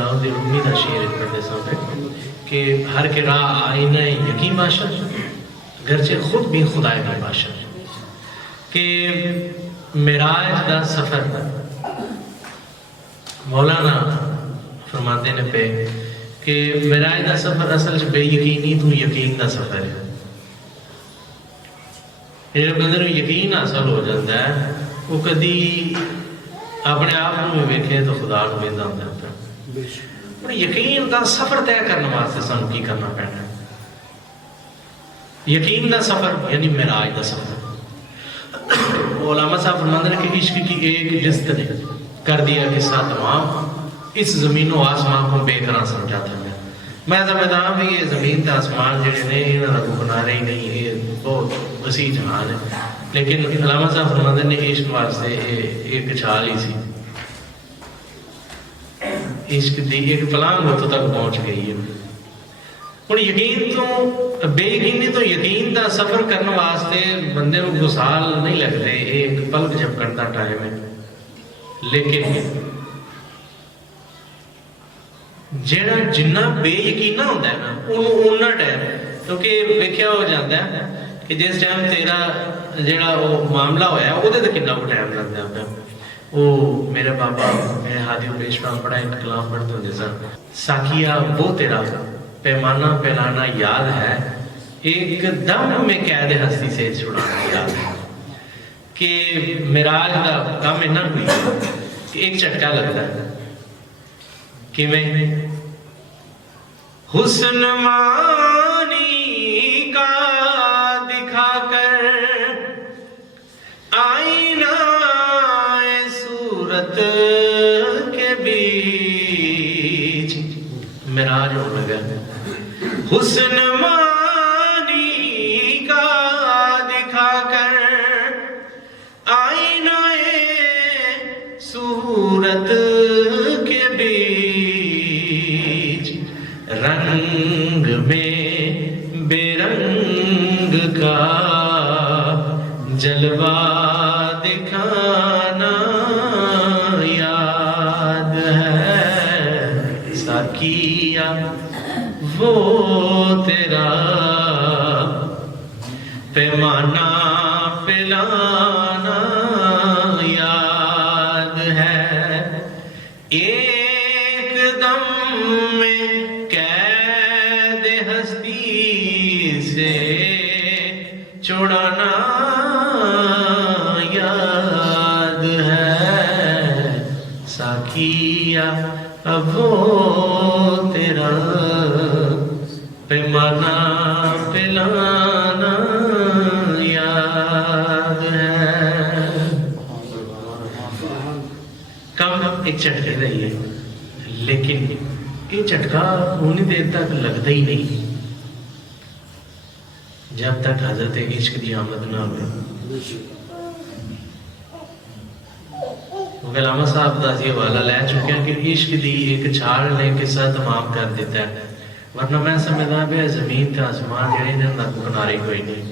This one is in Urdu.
رومی کا شعر پڑھتے سن کہ ہر کے راہ آئینہ یقین باشد گرچہ خود بھی خدای بھی باشد، کہ معراج دا سفر مولانا فرماتے ہیں پہ کہ معراج دا سفر اصل بے یقینی تو یقین دا سفر ہے. جب بندے یقین حاصل ہو جاتا ہے وہ کدی اپنے آپ کو ویکھے تو خدا کو ویکھدا ہوندا ہے. یقین دا سفر طے کرنے واسطے سانو کی کرنا پینا؟ یقین دا سفر یعنی معراج دا سفر. علامہ صاحب فرماتے ہیں کہ عشق کی ایک جست نے کر دیا قصہ تمام، اس زمین و آسمان کو بے قرار سمجھا تھا. میں سمجھتا ہوں کہ یہ زمین تے آسمان جڑے نے انہاں کو کنارے ہی نہیں، یہ بہت وسیع جہان ہے. لیکن علامہ صاحب فرماتے ہیں عشق واسطے ایک چھال ہی سی، عشق دی ایک پلانگ اتوں تک پہنچ گئی ہے. ہوں یقین تو بے یقینی تو یقین دا سفر کرنے واسطے بندے کو گسال نہیں لگتے، ایک پلک جھپکن دا ٹائم ہے. لیکن جیڑا جنہ بے یقینہ ہوتا ہے نا اُنہ ٹائم، کیونکہ ویکھیا ہو جاتا ہے کہ جس ٹائم تیرا جیڑا وہ معاملہ ہویا وہ تے کتنا کو ٹائم لگتا ہے. وہ میرے بابا میرے ہادی پیشوا بڑا ایک کلام پڑھتے ہوتے سن، ساکیا وہ تیرا پیمانہ پہلانا یاد ہے، ایک دم میں قید ہستی سے چھڑانا یاد ہے. کہ معراج دا کام اینا ہوئی کہ ایک چٹکا لگتا ہے کہ میں حسن مانی کا دکھا کر آئینہ صورت کے بیچ معراج ہو لگا. حسن مانی کا دکھا کر آئینہ صورت کے بیچ رنگ میں بے رنگ کا جلوہ دکھانا یاد ہے. ساکیا وہ تیرا پیمانہ پلانا یاد ہے، ایک دم میں قید ہستی سے چھڑانا یاد ہے. ساکیا اب وہ تیرا پیمانہ پلانا یاد ہے. کم ایک چٹکے رہی ہے، لیکن یہ چٹکا اتنی دیر تک لگتا ہی نہیں جب تک حضرت عشق کی آمد نہ ہوئے. علامہ صاحب دا یہ حوالہ لے چکے ہیں کہ عشق دی ایک چھال نے قصہ تمام کر دیتا ہے، ورنہ میں سمجھدا پیا زمین تے آسمان جڑے نے انہاں کو کنارے کوئی نہیں.